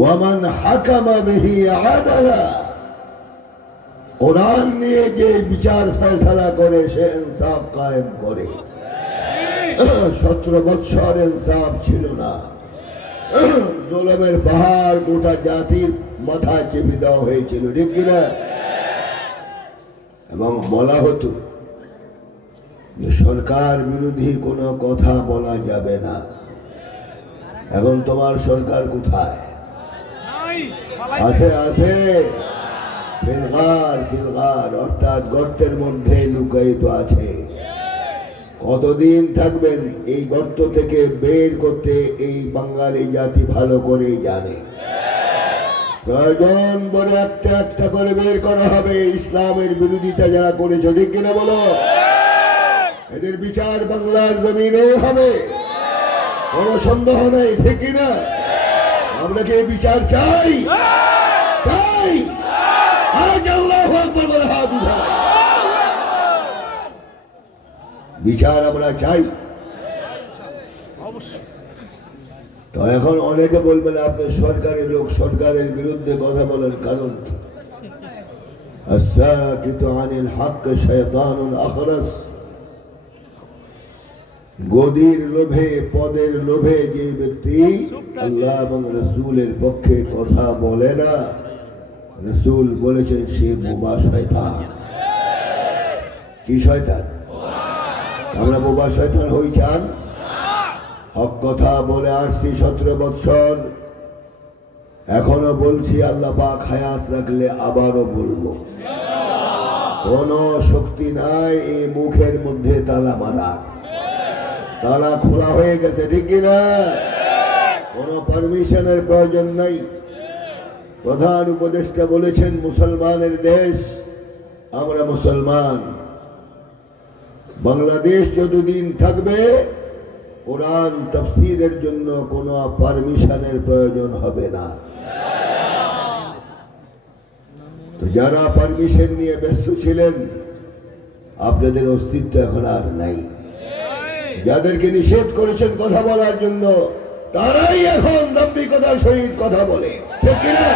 ওয়ামান হাকামা বিহি আদালা, কোরআন নিয়ে যে বিচার ফয়সালা করে সে ইনসাফ কায়েম করে। 17 বৎসর ইনসাফ ছিল না, জুলুমের পাহাড় গোটা জাতির মাথায় চেপে দেওয়া হয়েছিল, ঠিক কিনা? এবং বলা হতো যে সরকার বিরোধী কোনো কথা বলা যাবে না। এখন তোমার সরকার কোথায় আছে? আছে ফিলগার, ফিলগার অর্থাৎ গর্তের মধ্যে লুকায়িত আছে। কতদিন থাকবেন এই গর্ত থেকে বের করতে এই বাঙালি জাতি ভালো করেই জানে। প্রয়োজন বলে একটা একটা করে বের করা হবে। ইসলামের বিরোধিতা যারা করেছে, ঠিক কিনা বলো? এদের বিচার বাংলার জমিনে হবে, কোনো সন্দেহ নেই, ঠিক কিনা? আমরা কি বিচার চাই? চাই। আজ আল্লাহু আকবার বলে হাত উঠায়। বিচার আমরা চাই। তো এখন অনেকে বলবেন আপনি সরকারের লোক, সরকারের বিরুদ্ধে কথা বলেন, কারণ কি? আস-সাকিতু আনিল হক শায়তানুন আখরাস। গদির লোভে, পদের লোভে যে ব্যক্তি আল্লাহ এবং রাসূলের পক্ষে কথা বলে না, রাসূল বলেছেন সে বোবা শয়তান। কি শয়তান? আমরা বোবা শয়তান হই চান? হক কথা বলে আসছি 17 বৎসর, এখনো বলছি, আল্লাহ পাক হায়াত রাখলে আবারও বলবো। কোন শক্তি নাই এই মুখের মধ্যে তালা মারা, তালা খোলা হয়ে গেছে, ঠিক কিনা? কোন পারমিশনের প্রয়োজন নাই। প্রধান উপদেষ্টা বলেছেন মুসলমানের দেশ, আমরা মুসলমান। বাংলাদেশ যতদিন থাকবে কোরআন তাফসীরের জন্য কোনো পারমিশনের প্রয়োজন হবে না। তো যারা পারমিশন নিয়ে ব্যস্ত ছিলেন, আপনাদের অস্তিত্ব এখন আর নাই। যাদেরকে নিষেধ করেছেন কথা বলার জন্য, তারাই এখন দাম্ভিকতার সহিত কথা বলে, ঠিক কিনা?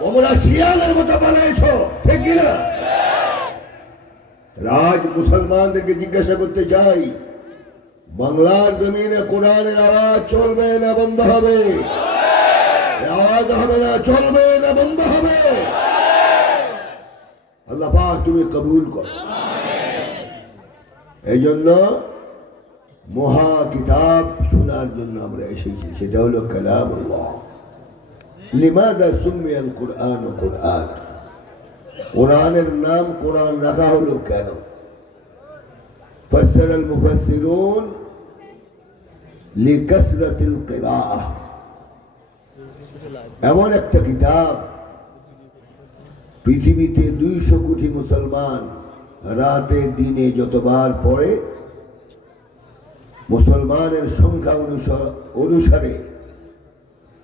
তোমরা শিয়ালের মতো বানাইছ, ঠিক কিনা? রাজ মুসলমানদেরকে জিজ্ঞাসা করতে চাই, বাংলার জমিনে কোরআনের আওয়াজ চলবে না বন্ধ হবে? আওয়াজ হবে না, চলবে না বন্ধ হবে? আল্লাহ পাক তুমি কবুল করো। এই জন্য মহা কিতাব শোনার জন্য আমরা এসেছি, সেটা হলো কালামুল্লাহ। লিমাযা সুম্মিয়াল কুরআন কুরআন? কোরআনের নাম কোরআন রাখা হলো কেন? ফাসসারাল মুফাসসিরুন লিকাসরাতিল কিরাআহ। এমন একটা কিতাব পৃথিবীতে 200 কোটি মুসলমান রাতে দিনে যতবার পড়ে, মুসলমানের সংখ্যা অনুসারে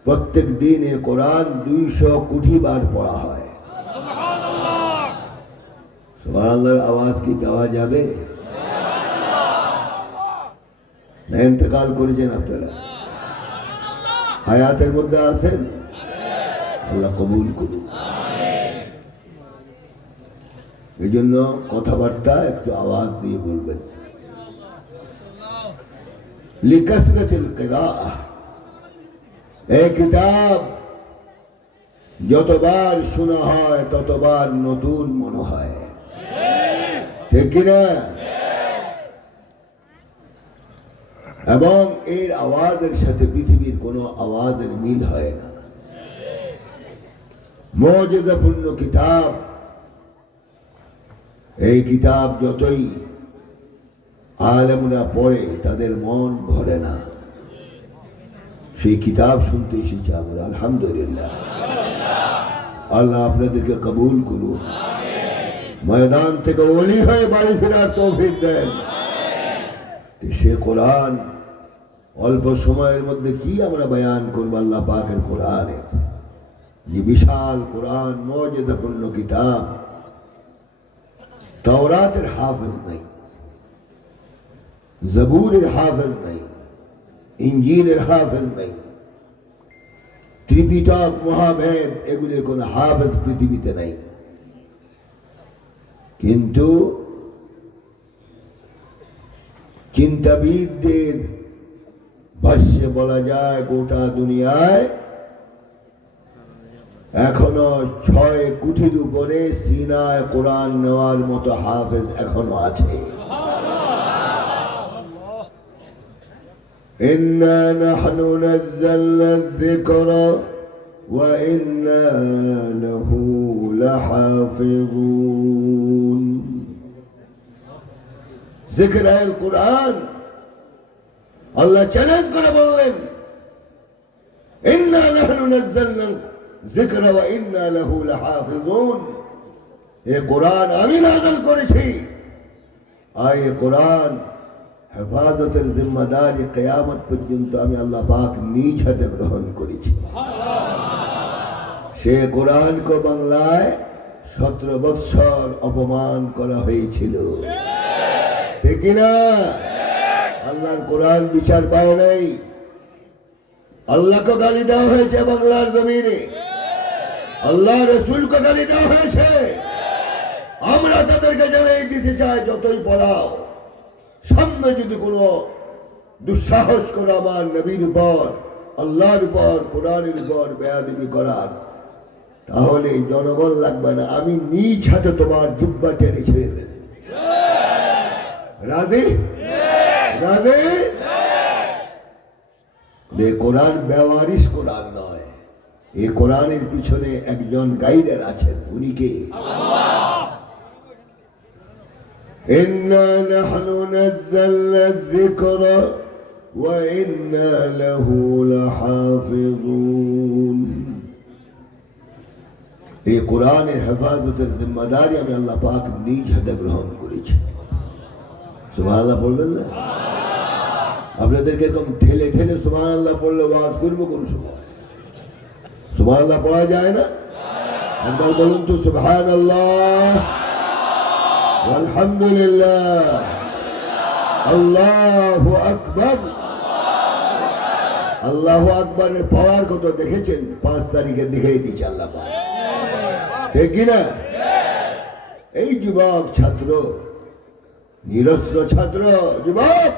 প্রত্যেক দিনে কোরআন 200 কোটি বার পড়া হয়। সুবহানাল্লাহর আওয়াজ কি দেওয়া যাবে? না ইন্তেকাল করেছেন আপনারা? হায়াতের মধ্যে আছেন? আল্লাহ কবুল করুন। এই জন্য কথাবার্তা একটু আওয়াজ দিয়ে বলবেন। লিকাসরাতিল কিরাআহ, এই কিতাব যতবার শোনা হয় ততবার নতুন মনে হয়, ঠিক কিনা? এবং এর আওয়াজের সাথে পৃথিবীর কোনো আওয়াজের মিল হয় না। মুজিজাপূর্ণ কিতাব। এই কিতাব যতই আলেমরা পড়ে তাদের মন ভরে না। সেই কিতাব শুনতে এসেছি আমরা, আলহামদুলিল্লাহ। আল্লাহ আপনাদেরকে কবুল করুন, ময়দান থেকে ওলি হয়ে বাড়ি ফেরার তৌফিক দেন। সে কোরআন অল্প সময়ের মধ্যে কি আমরা বয়ান করবো আল্লাহ পাকের কোরআনের, যে বিশাল কোরআন, মুজিজাপূর্ণ কিতাব। তাওরাতের হাফেজ নাই, জবুরের হাফেজ নাই, ইঞ্জিলের হাফেজ নাই, ত্রিপিটক মহাবেদ এগুলির কোন হাফেজ পৃথিবীতে নাই, কিন্তু চিন্তাবিদদের ভাষ্যে বলা যায় গোটা দুনিয়ায় এখনো 6 কোটির উপরে সিনায় কোরআন নেওয়ার মতো হাফেজ এখনো আছে। ইন্না নাহনু নাযালনা যিকরা ওয়া ইন্না লাহু লাহাফিজুন। জিকির আল কোরআন আল্লাহ চ্যালেঞ্জ করে বললেন, ইন্না নাহনু নাযালনা যিকরা ওয়া ইন্না লাহু লাহাফিজুন। এই কোরআন আমি নাযিল করেছি, আর এই কোরআন হেফাজতের জিম্মাদারি কিয়ামত পর্যন্ত আমি আল্লাহ পাক নিজ হাতে গ্রহণ করেছি। সে কোরআনকে বাংলায় 17 বৎসর অপমান করা হয়েছিল, ঠিক কিনা? আল্লাহর কোরআন বিচার পায় নাই, আল্লাহকে গালি দেওয়া হয়েছে বাংলার জমিনে, আল্লাহ রসুলকে গালি দেওয়া হয়েছে। আমরা তাদেরকে জানিয়ে দিতে চাই, যতই পড়াও, সামনে যদি কোনো দুঃসাহস করে আমার নবীর উপর, আল্লাহর উপর, কোরআনের উপর বেয়াদবি করার, তাহলে জনগণ লাগবে না, আমি নিজ হাতে তোমার জিহ্বা টেনে ছেড়ে দেব। রাজি? রাজি? কোরআন ব্যবহারিস কোরআন নয়, এই কোরআনের পিছনে একজন গাইডার আছেন, উনি কে? ইন্না নাহনু নাযালনা যিকরা ওয়া ইন্না লাহু লাহাফিজুন। এই কোরআনের হেফাজতের জিম্মাদারি আমি আল্লাহ পাক নিজ হাতে গ্রহণ করেছি। সুবহানাল্লাহ বলবেন না? আপনাদেরকে এরকম ঠেলে ঠেলে সুবহানাল্লাহ পড়লে ওয়াজ করবো কোন সময়? সুবহানাল্লাহ পড়া যায় না? একবার বলুন তো, সুবহানাল্লাহ, আলহামদুলিল্লাহ, আল্লাহু আকবার। আল্লাহু আকবারের পাওয়ার কত দেখেছেন? 5 তারিখে দেখিয়ে দিচ্ছে আল্লাহ পাক, ঠিক কিনা? এই যুবক ছাত্র, নিরস্ত্র ছাত্র যুবক,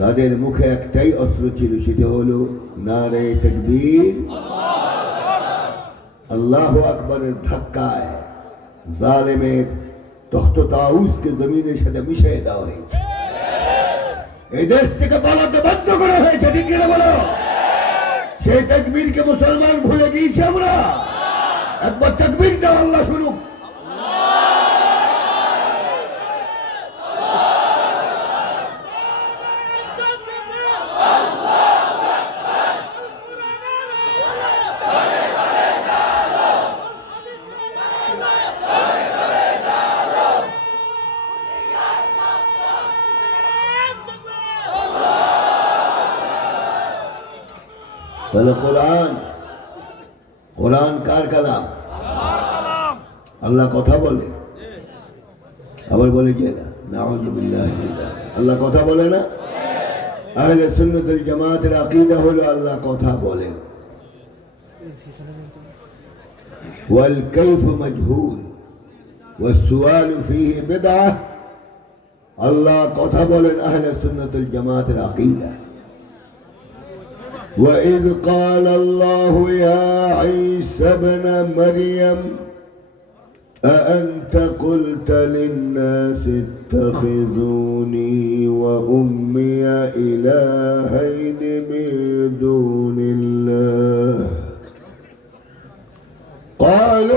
তাদের মুখে একটাই অস্ত্র ছিল, সেটা হলো নারে তাকবীর। আল্লাহু আকবারের ধাক্কায় জালেমের তখ্ত তাউসকে জমিনের সাথে মিশিয়ে দেওয়া হয়েছে, এই দেশ থেকে পালাতে বাধ্য করা হয়েছে, ঠিক কিনা বলো? সেই তাকবীরকে মুসলমান ভুলে গিয়েছি আমরা। একবার তাকবীর দাও, আল্লাহ শুনুক। তাহলে কোরআন, কোরআন কার কালাম? আল্লাহ কথা বলে, আবার বলে কি না? নাউযুবিল্লাহ। আল্লাহ কথা বলে না? আহলে সুন্নাত ওয়াল জামাতের আকীদা হলো আল্লাহ কথা বলেন। ওয়াল কাইফ মাজহুল ওয়াস সুআলু ফীহি বিদআহ। আল্লাহ কথা বলেন আহলে সুন্নাত ওয়াল জামাতের আকীদা। وإذ قال الله يا عيسى ابن مريم أأنت قلت للناس اتخذوني وأمي إلهين من دون الله قال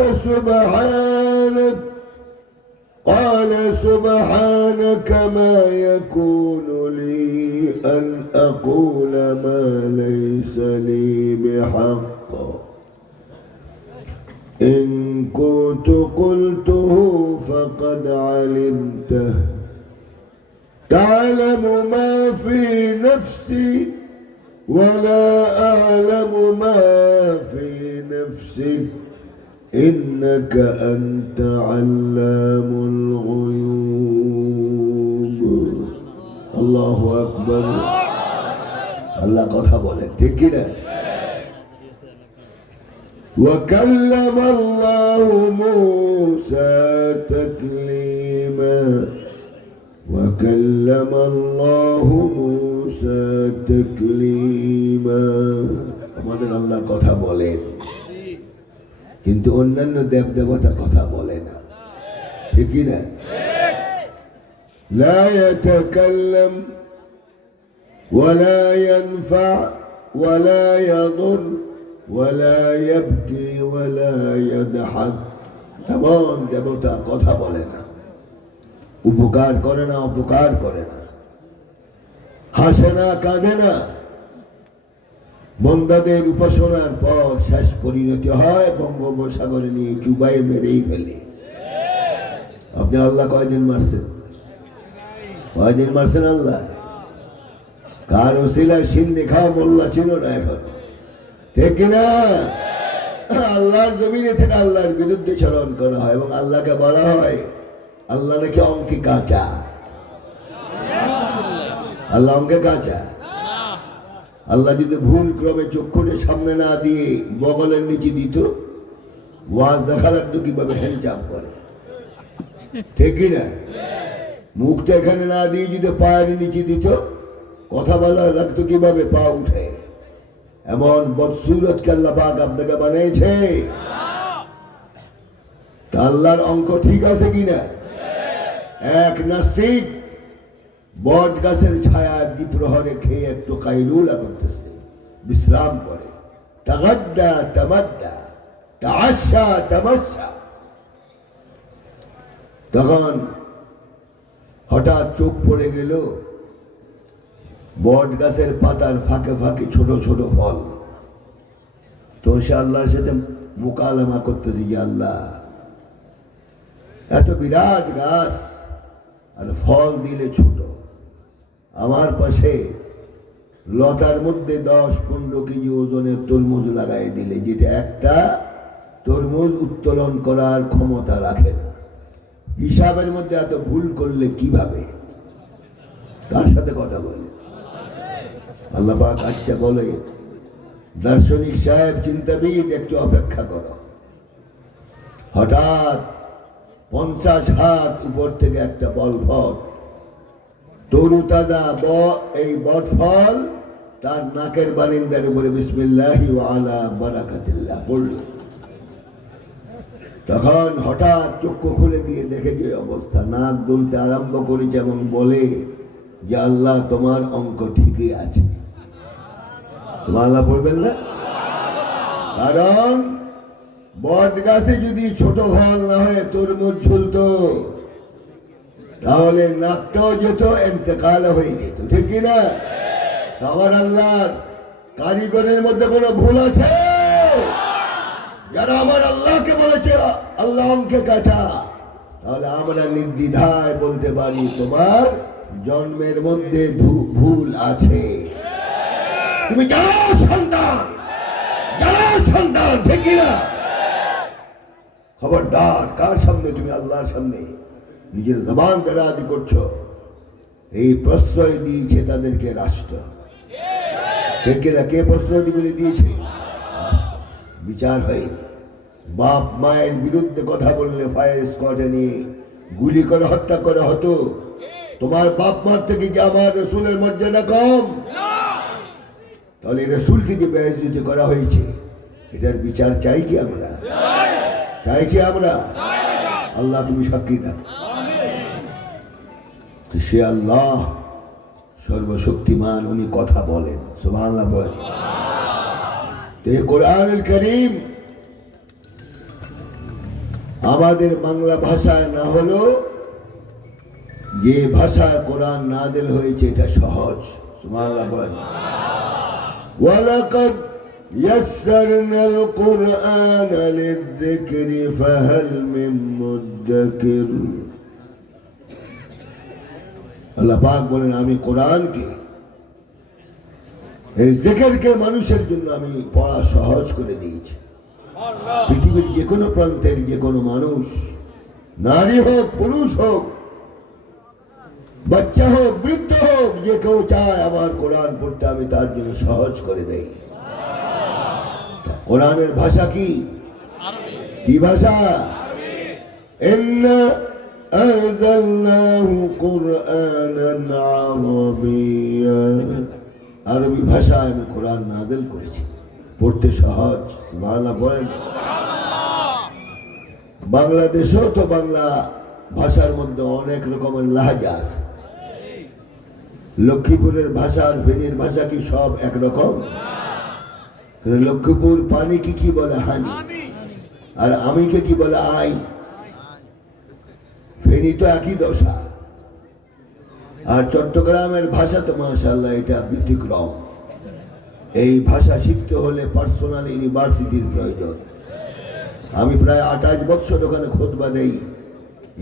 سبحانك ما يكون لي أن أقول ما ليس لي بحق إن كنت قلته فقد علمته تعلم ما في نفسي ولا أعلم ما في نفسك إنك أنت علام الغيوب الله أكبر আল্লাহ কথা বলে, ঠিক কি না? وكلم الله موسى تكليما وكلم الله موسى تكليما আমাদের আল্লাহ কথা বলেন, কিন্তু অন্যান্য দেব দেবতা কথা বলে না, ঠিক কি না? لا يتكلم ولا ينفع ولا يضر ولا يبكي ولا يضحك এমন দেবতা কথা বলে না, উপকার করে না, অপকার করে না, হাসে না, কাঁদে না। বন্দাদের উপাসনার পর শেষ পরিণতি হয় বঙ্গোপসাগরে নিয়ে চুবাই মেরেই ফেলে। আপনি আল্লাহ কয়দিন মারছেন? কয়দিন মারছেন আল্লাহ? কার ওসিলায় সিন্নি খাওয়া মোল্লা ছিল না এখন, ঠিক কিনা? আল্লাহর জমিনে থেকে আল্লাহর বিরুদ্ধে স্মরণ করা হয় এবং আল্লাহকে বলা হয় আল্লাহ নাকি অঙ্কে কাঁচা। আল্লাহ অঙ্কে কাঁচা। আল্লাহ যদি ভুল ক্রমে চক্ষুটে সামনে না দিয়ে বগলের নিচে দিত, ওয়াজ দেখা লাগতো কিভাবে হ্যান্ডচাপ করে, ঠিক কিনা? মুখটা এখানে না দিয়ে যদি পায়ের নিচে দিত, কথা বলা লাগতো কিভাবে পা উঠে। এমন বদসুরতকে আল্লাহ পাক আপনাকে বানিয়েছে। আল্লাহর অঙ্ক ঠিক আছে কিনা? এক নাস্তিক বট গাছের ছায়া দ্বিপ্রহরে খেয়ে একটু কাইলুলা করতেছে, বিশ্রাম করে। তাগাদ্দা তামাদ্দা তাআশা তামাশা। তখন হঠাৎ চোখ পড়ে গেল বট গাছের পাতার ফাঁকে ফাঁকে ছোট ছোট ফল। তো সে আল্লাহর সাথে মোকালামা করতেছে যে আল্লাহ, এত বিরাট গাছ আর ফল দিলে ছোট, আমার পাশে লতার মধ্যে 10-15 কেজি ওজনের তরমুজ লাগাই দিলে, যেটা একটা তরমুজ উত্তোলন করার ক্ষমতা রাখে না, হিসাবের মধ্যে এত ভুল করলে কিভাবে? তার সাথে কথা বলে আল্লাহ পাক আচ্ছা বলে, দার্শনিক সাহেব, চিন্তাবিদ, একটু অপেক্ষা করো। হঠাৎ 50 হাত উপর থেকে একটা বল ফল, তরু তাজা এই বট ফল তার নাকের বারিন্দার উপরে বিসমিল্লাহি ওয়া আলা বারাকাতিল্লাহ পড়ল। তখন হঠাৎ চক্ষু খুলে দিয়ে দেখে যে অবস্থা, নাক দুলতে আরম্ভ করি, যেমন বলে যে আল্লাহ তোমার অঙ্ক ঠিকই আছে। তোমার আল্লাহ পড়বেন না? কারণ বট গাছে যদি ছোট ফল না হয়ে তরমুজ ঝুলতো, তাহলে নাকটাও যেত, ইন্তেকাল হয়ে যেত, ঠিক কিনা? আমার আল্লাহর কারিগরের মধ্যে কোনো ভুল আছে? যারা আমার আল্লাহকে বলেছে আল্লাহ অঙ্কে কাঁচা, তাহলে আমরা নির্দ্বিধায় বলতে পারি তোমার জন্মের মধ্যে ভুল আছে। তুমি জানো সন্তান, ঠিক কিনা? খবরদার, কার সামনে? তুমি আল্লাহর সামনে নিজের জবান দারাজি করছো। এই প্রশ্রয় দিয়েছে তাদেরকে রাষ্ট্র, ঠিক কিনা? কে প্রশ্রয় দিয়েছে? বিচার হয়নি। বাপ মায়ের বিরুদ্ধে কথা বললে ফায়ার স্কোয়াডে নিয়ে গুলি করে হত্যা করা হতো। তোমার বাপ মার থেকে কি আমার রসুলের মর্যাদা কম? তাহলে রসুলকে যে বেইজ্জতি করা হয়েছে, এটার বিচার চাই কি আমরা? চাই কি আমরা? আল্লাহ তুমি সাক্ষী থাকো। সে আল্লাহ সর্বশক্তিমান, উনি কথা বলেন, সুবহানাল্লাহ বলেন। কোরআনুল কারীম আমাদের বাংলা ভাষায় না হলো, যে ভাষায় কোরআন নাযিল হয়েছে এটা সহজ, সুবহানাল্লাহ বলেন। ওয়ালাকাদ ইয়াসসারনাল কুরআনা লিয-যিকরি ফাহাল মিন মুদ্দাকির। আল্লাহ পাক বলেন, আমি কোরআনকে, এই জিকিরকে মানুষের জন্য আমি পড়া সহজ করে দিয়েছি। পৃথিবীর যে কোনো প্রান্তের যে কোনো মানুষ, নারী হোক, পুরুষ হোক, বাচ্চা হোক, বৃদ্ধ হোক, যে কেউ চায় আমার কোরআন পড়তে, আমি তার জন্য সহজ করে দেই। কোরআনের ভাষা কি? কি ভাষা? ইন্না আনজালনাহু কুরআনান আরাবিয়্যা, আরবি ভাষায় আমি কোরআন নাযিল করেছি, পড়তে সহজ। সুবহানাল্লাহ বলেন। বাংলাদেশেও তো বাংলা ভাষার মধ্যে অনেক রকমের লাহাজা আছে। লক্ষ্মীপুরের ভাষা আর ফেনীর ভাষা কি সব একরকম? লক্ষ্মীপুর পানি কি বলে? হানি। আর আমিকে কি বলে? আই। ফেনী তো একই দশা। আর চট্টগ্রামের ভাষা তো মাশাআল্লাহ এটা ব্যতিক্রম। এই ভাষা শিখতে হলে পার্সোনাল ইউনিভার্সিটির প্রয়োজন। আমি প্রায় 28 বছর ওখানে খুতবা দেই,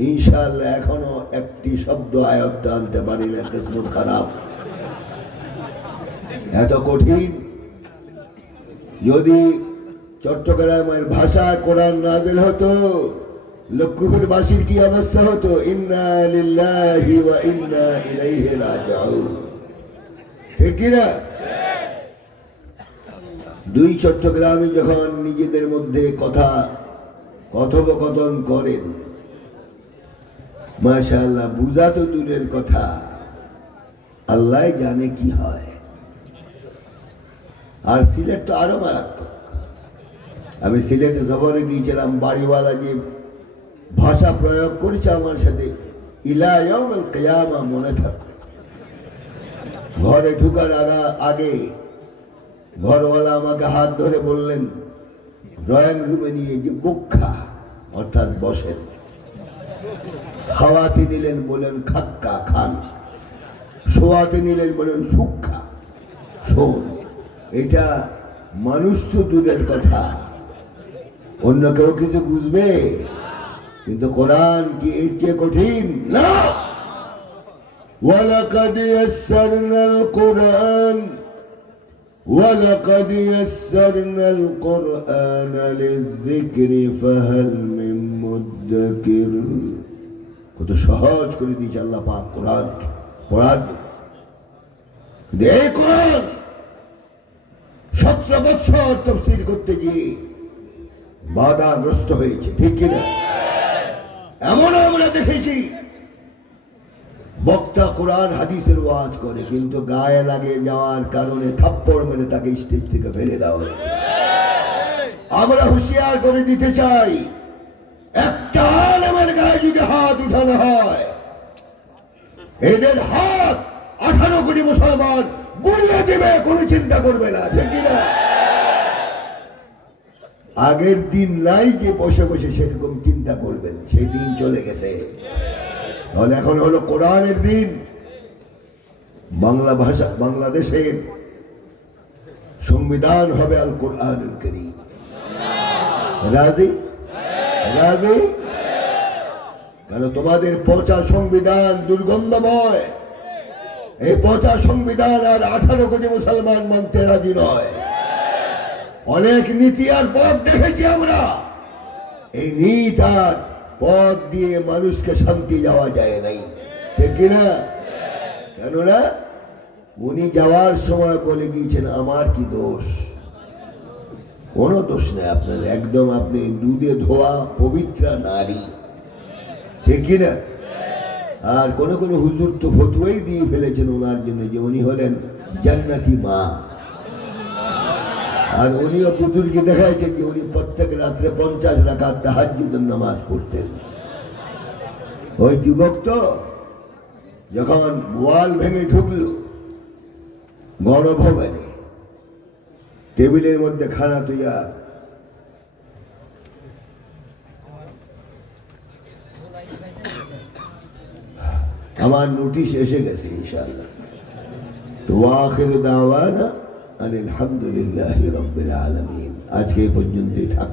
ইনশাআল্লাহ এখনো একটি শব্দ আয়ত্তে আনতে পারি না। কিসমত খারাপ, এত কঠিন। যদি চট্টগ্রামের ভাষায় কোরআন নাযিল হতো, লক্ষ্মীপুরবাসীর কি অবস্থা হতো? ইন্না লিল্লাহি ওয়া ইন্না ইলাইহি রাজিউন, ঠিক কি না? দুই চট্টগ্রামী যখন নিজেদের মধ্যে কথোপকথন করেন, মাশাআল্লাহ, বুঝা তো দূরের কথা, আল্লাহ জানে কি হয়। আর সিলেট তো আরো মারাত্মক। আমি সিলেটে সফরে গিয়েছিলাম, বাড়িওয়ালা যে ভাষা প্রয়োগ করেছে আমার সাথে, ইলা ইয়াউমিল কিয়ামা মনে থাকবে। ঘরে ঢুকার আগে ঘরওয়ালা আমাকে হাত ধরে বললেন, ড্রয়িং রুমে নিয়ে যে বুক্ষা অর্থাৎ বসেন, খাওয়াতে নিলেন বলেন খাক্কা খান, শোয়াতে নিলেন বলেন সুক্ষা শোন। এটা মানুষ তো দূরের কথা, অন্য কেউ কিছু বুঝবে? কিন্তু কোরআন কি এর চেয়ে কঠিন? না। ওয়ালাকাদ ইয়াসসারনাল কুরআন ওয়ালাকাদ ইয়াসসারনাল কুরআনা লিযিকরি ফাহাল মিন মুদ্দাকির। কত সহজ করে দিয়েছে আল্লাহ পাক কোরআন পড়ার। এই কোরআন 17 বছর তাফসীর করতে গিয়ে বাধাগ্রস্ত হয়েছে, ঠিক কিনা? এমন আমরা দেখেছি বক্তা কোরআন হাদিসের ওয়াজ করে, কিন্তু গায়ে লাগে যাওয়ার কারণে থাপ্পড় মেরে তাকে স্টেজ থেকে ফেলে দেওয়া হয়। আমরা হুঁশিয়ার করে দিতে চাই, একটা আলেমের গায়ে যদি হাত উঠানো হয়, এদের হাত 18 কোটি মুসলমান গুড়িয়ে দেবে, কোনো চিন্তা করবে না, ঠিক কিনা? আগের দিন নাই যে বসে বসে সেরকম চিন্তা করবেন, সেই দিন চলে গেছে। তাহলে এখন হলো কোরআনের দিন। বাংলা ভাষা, বাংলাদেশের সংবিধান হবে আল কোরআনুল কারীম। রাজি? রাজি? কারণ তোমাদের পচা সংবিধান দুর্গন্ধময়। এই পচা সংবিধান আর 18 কোটি মুসলমান মানতে রাজি নয়। অনেক নীতি আর পথ দেখেছি আমরা, এই নীতি আর পথ দিয়ে মানুষকে শান্তি যাওয়া যায় নাই, ঠিক কিনা? কেননা উনি যাওয়ার সময় বলে গিয়েছেন, আমার কি দোষ? কোনো দোষ নেই আপনার, একদম আপনি দুধে ধোয়া পবিত্র নারী, ঠিক কিনা? আর কোন কোন হুজুর তো ফতোয়াই দিয়ে ফেলেছেন ওনার জন্য যে উনি হলেন জান্নাতি মা। আর উনিও পুতুলকে দেখাইছেন যে উনি প্রত্যেক রাত্রে 50 রাকাত তাহাজ্জুদের নামাজ পড়তেন। ওই যুবক তো যখন ওয়াল ভেঙে ঢুকল গণভবনে, টেবিলের মধ্যে খানা তুইয়া আমার নোটিশ এসে গেছে ইনশাআল্লাহ। তো আখির দাওয়ানা আলহামদুলিল্লাহি রাব্বিল আলামিন। আজকে এই পর্যন্তই থাক।